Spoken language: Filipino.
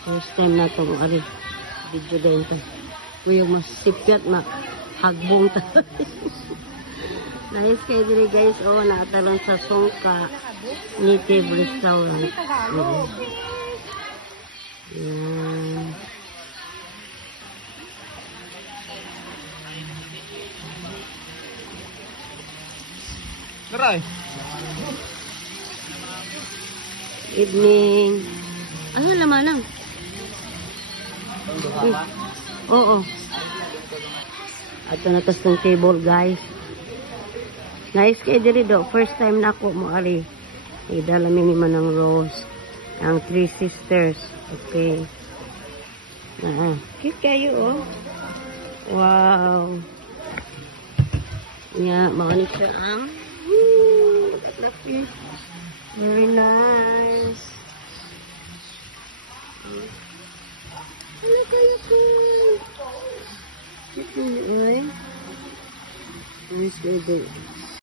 First time na ito, ari. Video din ito. Kuya, mas sipyat, hagbong ta. Nice kayo diri guys. Oh, nakatalon sa Songka Native Restaurant. Yan. Naray. Evening. Ano naman lang? Oo. Ato na tas ng table guys. Nice kayo diri do. First time na ako mo ari. Idala mi ni Manang Rose. Ang Three Sisters. Okay. Cute kayo oh. Wow. Nga, makanit siya ang look at the fish. Very nice. Ano kayo cute? Cute, eh. Nice baby.